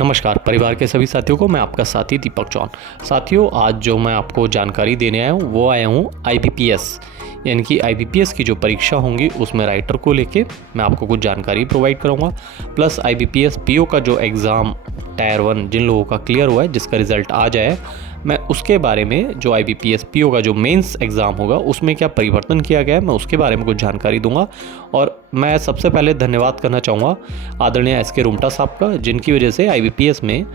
नमस्कार परिवार के सभी साथियों को, मैं आपका साथी दीपक चौन। साथियों, आज जो मैं आपको जानकारी देने आया हूँ वो आया हूँ आईबीपीएस यानी कि आईबीपीएस की जो परीक्षा होंगी उसमें राइटर को लेके मैं आपको कुछ जानकारी प्रोवाइड करूँगा। प्लस आईबीपीएस पीओ का जो एग्ज़ाम टायर 1 जिन लोगों का क्लियर हुआ है, जिसका रिज़ल्ट आ जाए, मैं उसके बारे में जो आईबीपीएस पीओ का जो मेंस एग्ज़ाम होगा उसमें क्या परिवर्तन किया गया है, मैं उसके बारे में कुछ जानकारी दूंगा। और मैं सबसे पहले धन्यवाद करना चाहूँगा आदरणीय एस के रुमटा साहब का, जिनकी वजह से आईबीपीएस में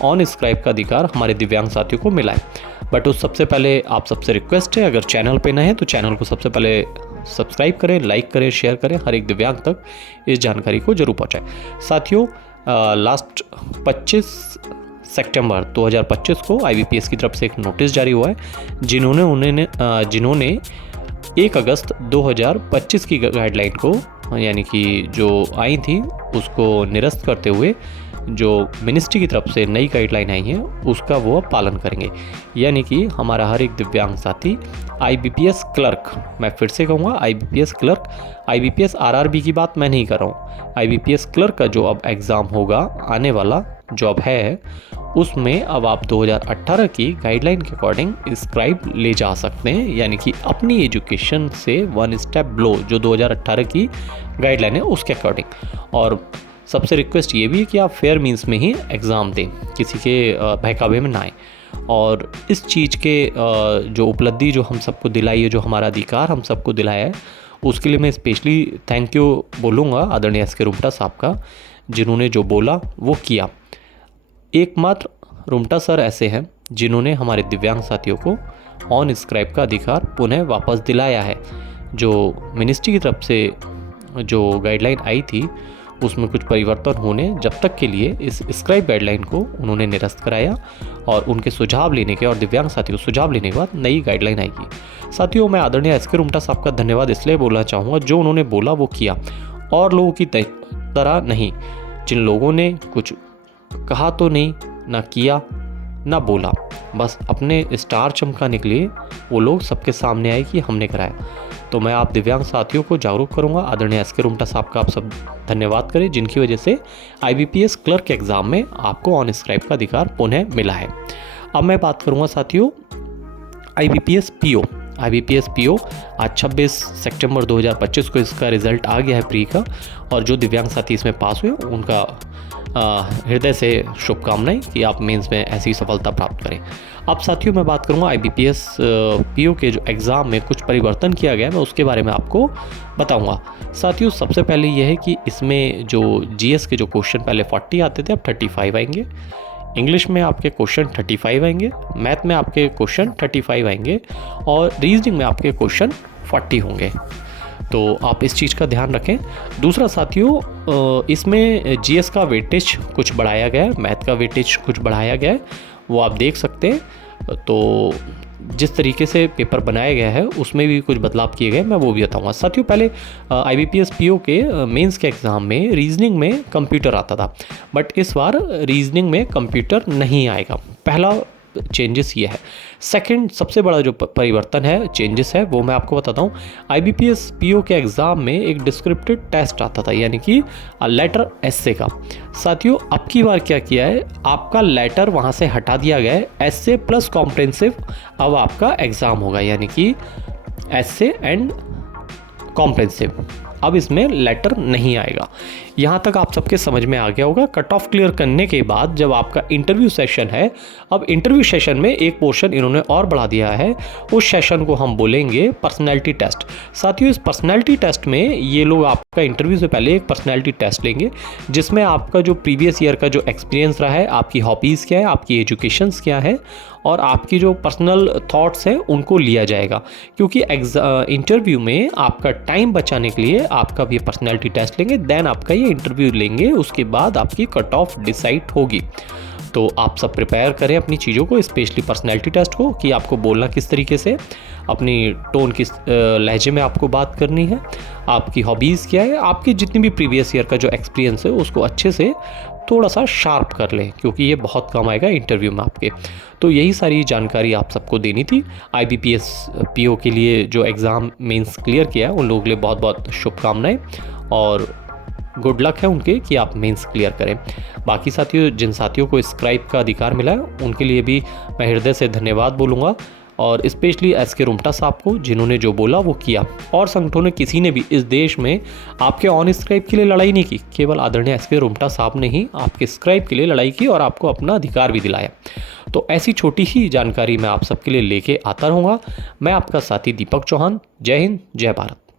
ऑन स्क्राइब का अधिकार हमारे दिव्यांग साथियों को मिला है। बट उस सबसे पहले आप सबसे रिक्वेस्ट है, अगर चैनल पे नए हैं तो चैनल को सबसे पहले सब्सक्राइब करें, लाइक करें, शेयर करें, हर एक दिव्यांग तक इस जानकारी को जरूर पहुँचाएँ। साथियों, लास्ट 25 सितंबर 2025 को आईबीपीएस की तरफ से एक नोटिस जारी हुआ है, जिन्होंने 1 अगस्त 2025 की गाइडलाइन को यानी कि जो आई थी उसको निरस्त करते हुए जो मिनिस्ट्री की तरफ से नई गाइडलाइन आई है उसका वो पालन करेंगे। यानी कि हमारा हर एक दिव्यांग साथी आईबीपीएस क्लर्क, मैं फिर से कहूँगा आईबीपीएस क्लर्क, आईबीपीएस आरआरबी की बात मैं नहीं कर रहा हूँ, आईबीपीएस क्लर्क का जो अब एग्ज़ाम होगा आने वाला जॉब है, उसमें अब आप 2018 की गाइडलाइन के अकॉर्डिंग स्क्राइब ले जा सकते हैं। यानी कि अपनी एजुकेशन से 1 स्टेप बिलो जो 2018 की गाइडलाइन है उसके अकॉर्डिंग। और सबसे रिक्वेस्ट ये भी है कि आप फेयर मींस में ही एग्ज़ाम दें, किसी के बहकावे में ना आए। और इस चीज़ के जो उपलब्धि जो हम सबको दिलाई है, जो हमारा अधिकार हम सबको दिलाया है, उसके लिए मैं स्पेशली थैंक यू बोलूँगा आदरणीय एस के रुमटा साहब का, जिन्होंने जो बोला वो किया। एकमात्र रुमटा सर ऐसे हैं जिन्होंने हमारे दिव्यांग साथियों को ऑन स्क्राइब का अधिकार पुनः वापस दिलाया है। जो मिनिस्ट्री की तरफ से जो गाइडलाइन आई थी उसमें कुछ परिवर्तन होने जब तक के लिए इस स्क्राइब गाइडलाइन को उन्होंने निरस्त कराया और उनके सुझाव लेने के और दिव्यांग साथियों को सुझाव लेने के बाद नई गाइडलाइन आएगी। साथियों, मैं आदरणीय एस के रुमटा साहब का धन्यवाद इसलिए बोलना चाहूँगा, जो उन्होंने बोला वो किया, और लोगों की तरह नहीं, जिन लोगों ने कुछ कहा तो नहीं, ना किया ना बोला, बस अपने स्टार चमकाने के लिए वो लोग सबके सामने आए कि हमने कराया। तो मैं आप दिव्यांग साथियों को जागरूक करूंगा, आदरणीय एस के रुमटा साहब का आप सब धन्यवाद करें, जिनकी वजह से आईबीपीएस क्लर्क एग्ज़ाम में आपको ऑन स्क्राइब का अधिकार पुनः मिला है। अब मैं बात करूंगा साथियों आईबीपीएस पीओ। आईबीपीएस पीओ आज 26 सितंबर 2025 को इसका रिज़ल्ट आ गया है प्री का, और जो दिव्यांग साथी इसमें पास हुए उनका हृदय से शुभकामनाएं कि आप मेंस में ऐसी सफलता प्राप्त करें। अब साथियों, मैं बात करूंगा आईबीपीएस पीओ के जो एग्ज़ाम में कुछ परिवर्तन किया गया है, मैं उसके बारे में आपको बताऊंगा। साथियों, सबसे पहले यह है कि इसमें जो जीएस के जो क्वेश्चन पहले 40 आते थे अब 35 आएंगे, इंग्लिश में आपके क्वेश्चन 35 आएंगे, मैथ में आपके क्वेश्चन 35 आएंगे, और रीजनिंग में आपके क्वेश्चन 40 होंगे। तो आप इस चीज़ का ध्यान रखें। दूसरा साथियों, इसमें जीएस का वेटेज कुछ बढ़ाया गया है, मैथ का वेटेज कुछ बढ़ाया गया है, वो आप देख सकते हैं। तो जिस तरीके से पेपर बनाया गया है उसमें भी कुछ बदलाव किए गए, मैं वो भी बताऊंगा। साथियों, पहले आईबीपीएस पीओ के मेंस के एग्ज़ाम में रीजनिंग में कंप्यूटर आता था, बट इस बार रीजनिंग में कंप्यूटर नहीं आएगा। पहला चेंजेस ये है। सेकंड सबसे बड़ा जो परिवर्तन है, चेंजेस है, वो मैं आपको बताता हूँ। आईबीपीएस पीओ के एग्ज़ाम में एक डिस्क्रिप्टिव टेस्ट आता था, यानी कि लेटर एस्से का। साथियों, अब की बार क्या किया है, आपका लेटर वहाँ से हटा दिया गया है, एस्से प्लस कॉम्प्रिहेंसिव अब आपका एग्ज़ाम होगा, यानी कि एस्से एंड कॉम्प्रिहेंसिव। अब इसमें लेटर नहीं आएगा। यहाँ तक आप सबके समझ में आ गया होगा। कट ऑफ क्लियर करने के बाद जब आपका इंटरव्यू सेशन है, अब इंटरव्यू सेशन में एक पोर्शन इन्होंने और बढ़ा दिया है, उस सेशन को हम बोलेंगे पर्सनैलिटी टेस्ट। साथियों, इस पर्सनैलिटी टेस्ट में ये लोग आपका इंटरव्यू से पहले एक पर्सनैलिटी टेस्ट लेंगे, जिसमें आपका जो प्रीवियस ईयर का जो एक्सपीरियंस रहा है, आपकी हॉबीज़ क्या है, आपकी एजुकेशंस क्या है, और आपकी जो पर्सनल थॉट्स हैं उनको लिया जाएगा। क्योंकि इंटरव्यू में आपका टाइम बचाने के लिए आपका भी पर्सनैलिटी टेस्ट लेंगे, देन आपका ये इंटरव्यू लेंगे, उसके बाद आपकी कट ऑफ डिसाइड होगी। तो आप सब प्रिपेयर करें अपनी चीज़ों को, स्पेशली पर्सनैलिटी टेस्ट को, कि आपको बोलना किस तरीके से, अपनी टोन किस लहजे में आपको बात करनी है, आपकी हॉबीज़ क्या है, आपकी जितनी भी प्रीवियस ईयर का जो एक्सपीरियंस है उसको अच्छे से थोड़ा सा शार्प कर लें, क्योंकि ये बहुत काम आएगा इंटरव्यू में आपके। तो यही सारी जानकारी आप सबको देनी थी। आईबीपीएस पीओ के लिए जो एग्ज़ाम मेंस क्लियर किया है उन लोगों के लिए बहुत बहुत शुभकामनाएं, और गुड लक है उनके कि आप मेंस क्लियर करें। बाकी साथियों, जिन साथियों को स्क्राइब का अधिकार मिला है उनके लिए भी मैं हृदय से धन्यवाद बोलूँगा, और स्पेशली एसके रुमटा साहब को जिन्होंने जो बोला वो किया। और संगठनों ने किसी ने भी इस देश में आपके ऑन स्क्राइब के लिए लड़ाई नहीं की, केवल आदरणीय एसके रुमटा साहब ने ही आपके स्क्राइब के लिए लड़ाई की और आपको अपना अधिकार भी दिलाया। तो ऐसी छोटी ही जानकारी मैं आप सबके लिए लेके आता रहूँगा। मैं आपका साथी दीपक चौहान। जय हिंद, जय भारत।